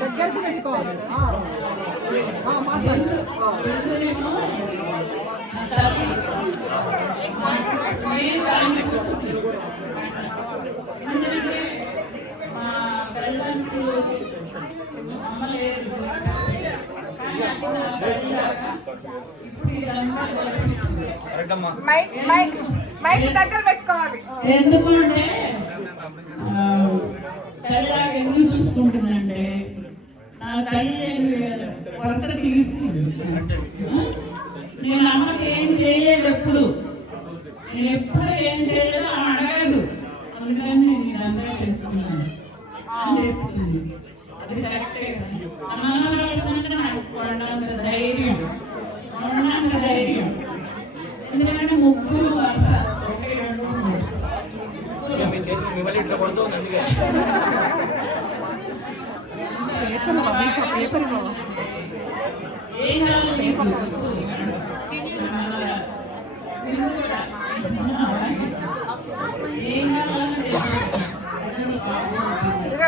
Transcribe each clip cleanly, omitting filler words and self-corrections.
దగ్గరికి పెట్టుకోవాలి. దగ్గర పెట్టుకోవాలి. ఎందుకంటే తల్లిలాగా ఎందుకు చూసుకుంటుందంటే నా తల్లి కొరత తీర్చింది. నేను అమ్మకి ఏం చేయలేదు, ఎప్పుడు నేను ఎప్పుడు ఏం చేయలేదు అడగదు. అందుకని నేను ఇదంతా చేస్తున్నాను చేస్తుంది. అది కరెక్టే కదా. అమ్మ నాకు కొండంత ధైర్యం, కొండంత ధైర్యం. ఎందుకంటే ముగ్గురు వరుస ఒకటి రెండు ఏం కావాలి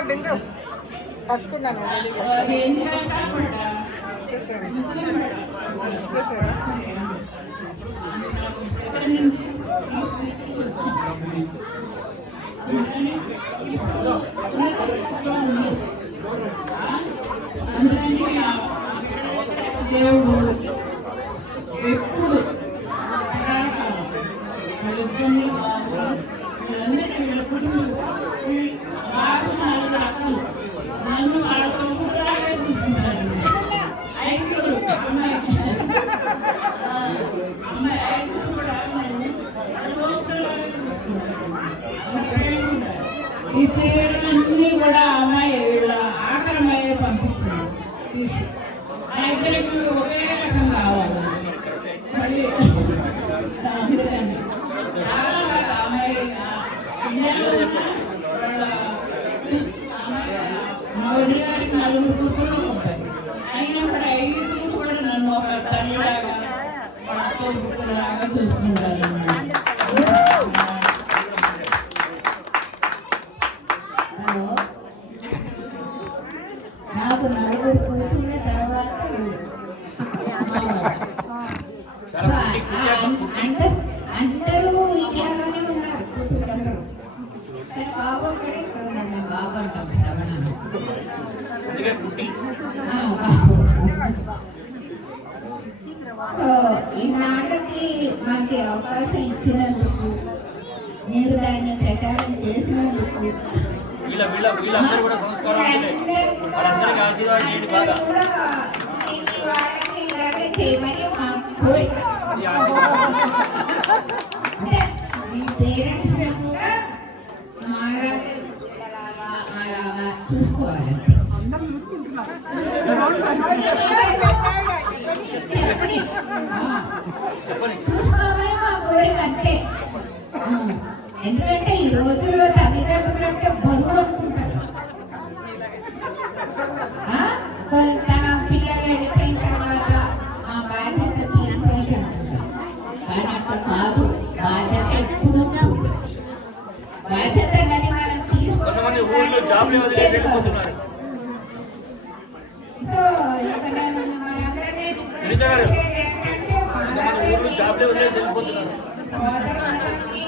బిందు పట్టుకున్నాను. దేవుడు ఎప్పుడు వాళ్ళిద్దరినీ వీళ్ళందరికీ వీళ్ళ కుటుంబం బాబు 4 రకాలు. నన్ను వాళ్ళతో కూడా చూసుకుంటారు. 5 అమ్మాయి 5 కూడా ఈ చీరలన్నీ కూడా అమ్మాయి వీళ్ళ ఆక్రమయ్యే పంపించింది. ఆ ఇద్దరికి ఒకే రకం కావాలి. మళ్ళీ అందుకని చాలా బాగా అమ్మాయి మా వదిలి గారికి 4 కూతుళ్ళు ఉంటాయి. అయినా కూడా 5 కూడా నన్ను ఒక తల్లిలాగా వాళ్ళతో బుట్టలాగా చూసుకుంటారు. నాకు 4 కూతుళ్ళ తర్వాత అందరూ ఇండియాలోనే ఉన్నారు. కూతుళ్ళందరూ బాబు అక్కడే ఇక్కడ ఉన్నాడు. బాబు అంటాం శ్రవణ. ఈనాటికి మనకి అవకాశం ఇచ్చినందుకు, మీరు దాన్ని ప్రచారం చేసినందుకు చేయమని మా కోరిక. మీ పేరెంట్స్ కూడా అలాగే అలాగా చూసుకోవాలి. చూసుకోమని మా కోరిక అంతే. ఎందుకంటే ఈ రోజుల్లో తల్లిదండ్రులు అంటే బరువు అనుకుంటారు. తన పిల్లలు వెళ్ళిపోయిన తర్వాత ఆ బాధ్యత తీరిపోయి కానీ అట్లా కాదు. బాధ్యత ఎప్పుడు బాధ్యత అనేది మనం తీసుకుంటాం. సో ఇక్కడ మనందరినీ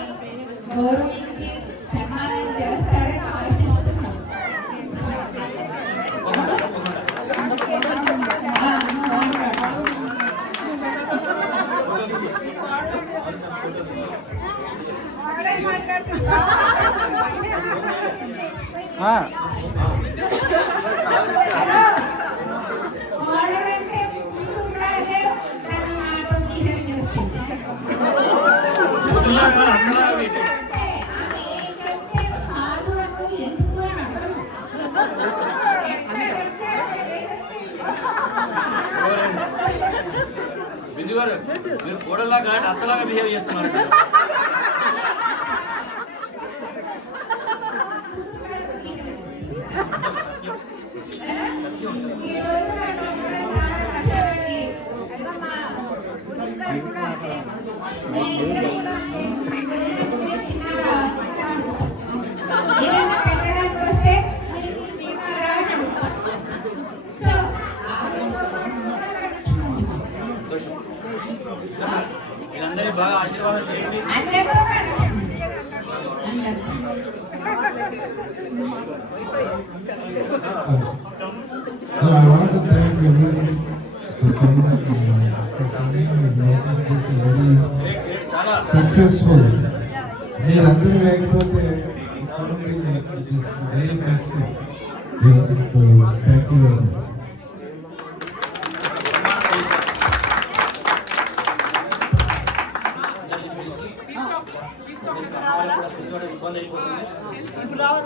గౌరవించి సన్మానం చేస్తారని ఆశిస్తున్నాం. మోడలంటే ముందులాగే తను నాతో బిహేవ్ చేస్తుంది. బిందు గారు, మీరు కోడల్లాగా అత్తలాగా బిహేవ్ చేస్తున్నారు. ఈ రోజు నాకు కూడా చాలా కష్టపడి ఇక్కడ కూడా అంతే. మీ ఇద్దరు కూడా అంతే. మీరు తిన్నారా? ఏదైనా పెట్టడానికి వస్తే మీరు తిన్నారా అని అడుగుతారు. సో ఆ రోజుతో పాటు కూడా కలుసుకుంటాం. మీరందరినీ బాగా ఆశీర్వాదం చేయండి. అందరూ కలుసుకుంటాం. So I want to thank everybody for coming very చాలా successful. మీరందరూ లేకపోతే వెరీ ఫెస్టివ్